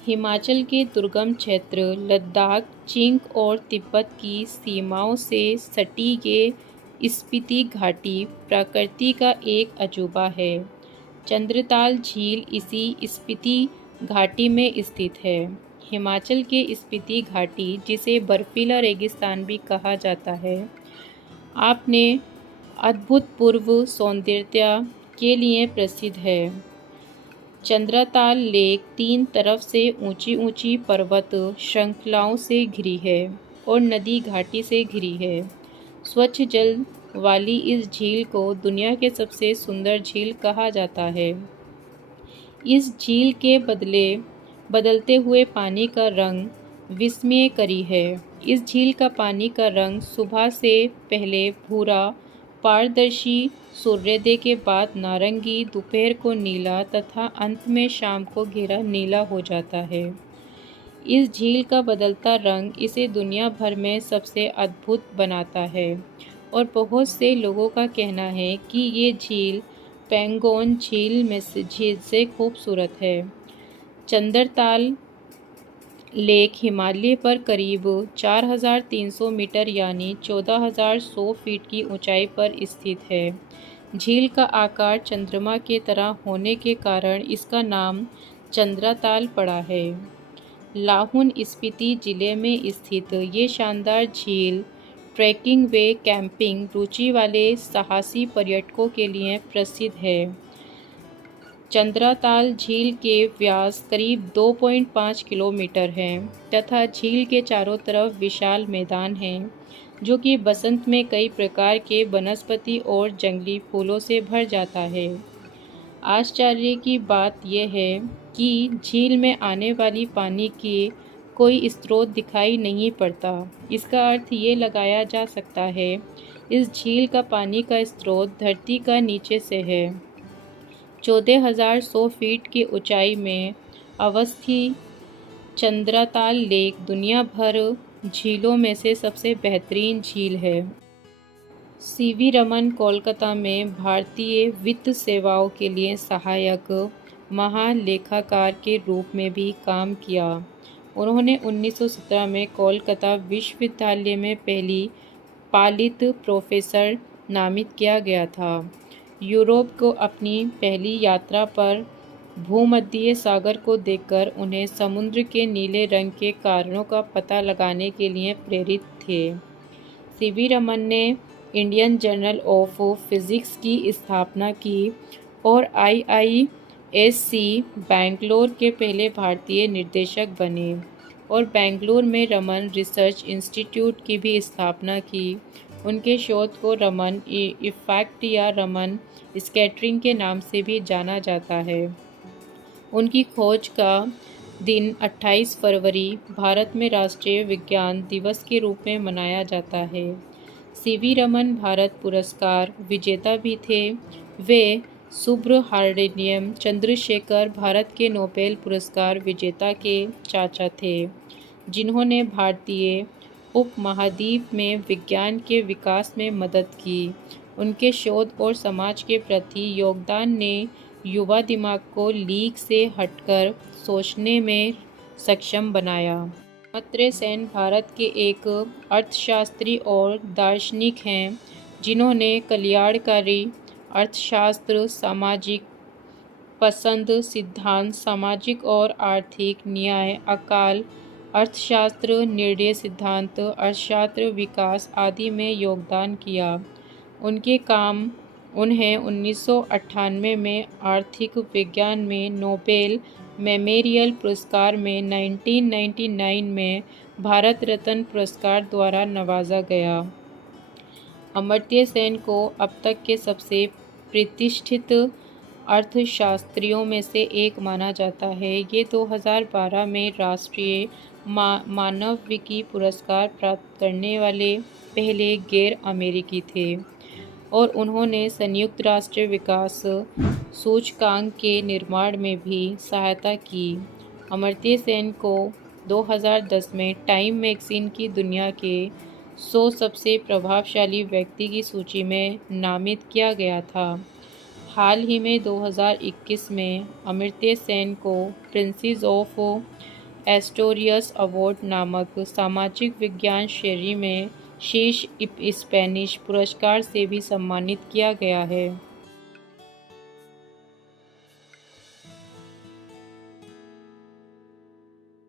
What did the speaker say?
हिमाचल के दुर्गम क्षेत्र लद्दाख, चीन और तिब्बत की सीमाओं से सटी ये स्पीति घाटी प्रकृति का एक अजूबा है। चंद्रताल झील इसी स्पीति घाटी में स्थित है। हिमाचल के स्पीति घाटी, जिसे बर्फीला रेगिस्तान भी कहा जाता है, अपने अभूतपूर्व सौंदर्यता के लिए प्रसिद्ध है। चंद्रताल लेक तीन तरफ से ऊंची ऊंची पर्वत श्रृंखलाओं से घिरी है और नदी घाटी से घिरी है। स्वच्छ जल वाली इस झील को दुनिया के सबसे सुंदर झील कहा जाता है। इस झील के बदलते हुए पानी का रंग विस्मयकारी है। इस झील का पानी का रंग सुबह से पहले भूरा पारदर्शी, सूर्योदय के बाद नारंगी, दोपहर को नीला तथा अंत में शाम को गहरा नीला हो जाता है। इस झील का बदलता रंग इसे दुनिया भर में सबसे अद्भुत बनाता है और बहुत से लोगों का कहना है कि ये झील पेंगोंग झील से खूबसूरत है। चंद्रताल लेक हिमालय पर करीब 4,300 मीटर यानी 14,100 फीट की ऊंचाई पर स्थित है। झील का आकार चंद्रमा की तरह होने के कारण इसका नाम चंद्रताल पड़ा है। लाहौल स्पीति जिले में स्थित ये शानदार झील ट्रैकिंग व कैंपिंग रुचि वाले साहसी पर्यटकों के लिए प्रसिद्ध है। चंद्रताल झील के व्यास करीब 2.5 किलोमीटर है तथा झील के चारों तरफ विशाल मैदान हैं, जो कि बसंत में कई प्रकार के वनस्पति और जंगली फूलों से भर जाता है। आश्चर्य की बात यह है कि झील में आने वाली पानी की कोई स्रोत दिखाई नहीं पड़ता। इसका अर्थ ये लगाया जा सकता है इस झील का पानी का स्रोत धरती का नीचे से है। 14,100 फीट की ऊंचाई में अवस्थित चंद्रताल लेक दुनिया भर झीलों में से सबसे बेहतरीन झील है। सीवी रमन कोलकाता में भारतीय वित्त सेवाओं के लिए सहायक महालेखाकार के रूप में भी काम किया। उन्होंने 1917 में कोलकाता विश्वविद्यालय में पहली पालित प्रोफेसर नामित किया गया था। यूरोप को अपनी पहली यात्रा पर भूमध्य सागर को देखकर उन्हें समुद्र के नीले रंग के कारणों का पता लगाने के लिए प्रेरित थे। सीवी रमन ने इंडियन जर्नल ऑफ फिजिक्स की स्थापना की और IISc बेंगलोर के पहले भारतीय निदेशक बने और बेंगलुरु में रमन रिसर्च इंस्टीट्यूट की भी स्थापना की। उनके शोध को रमन इफेक्ट या रमन स्कैटरिंग के नाम से भी जाना जाता है। उनकी खोज का दिन 28 फरवरी भारत में राष्ट्रीय विज्ञान दिवस के रूप में मनाया जाता है। सीवी रमन भारत पुरस्कार विजेता भी थे। वे सुब्रहाण्यम चंद्रशेखर भारत के नोबेल पुरस्कार विजेता के चाचा थे, जिन्होंने भारतीय उपमहाद्वीप में विज्ञान के विकास में मदद की। उनके शोध और समाज के प्रति योगदान ने युवा दिमाग को लीक से हटकर सोचने में सक्षम बनाया। अमर्त्य सेन भारत के एक अर्थशास्त्री और दार्शनिक हैं, जिन्होंने कल्याणकारी अर्थशास्त्र, सामाजिक पसंद सिद्धांत, सामाजिक और आर्थिक न्याय, अकाल अर्थशास्त्र, निर्णय सिद्धांत, अर्थशास्त्र, विकास आदि में योगदान किया। उनके काम उन्हें 1998 में आर्थिक विज्ञान में नोबेल मेमोरियल पुरस्कार में 1999 में भारत रत्न पुरस्कार द्वारा नवाजा गया। अमर्त्य सेन को अब तक के सबसे प्रतिष्ठित अर्थशास्त्रियों में से एक माना जाता है। ये 2012 में राष्ट्रीय मानविकी पुरस्कार प्राप्त करने वाले पहले गैर अमेरिकी थे और उन्होंने संयुक्त राष्ट्र विकास सूचकांक के निर्माण में भी सहायता की। अमर्त्य सेन को 2010 में टाइम मैगजीन की दुनिया के 100 सबसे प्रभावशाली व्यक्ति की सूची में नामित किया गया था। हाल ही में 2021 में अमर्त्य सेन को प्रिंसेस ऑफ एस्टोरियस अवार्ड नामक सामाजिक विज्ञान श्रेणी में शीर्ष स्पेनिश पुरस्कार से भी सम्मानित किया गया है।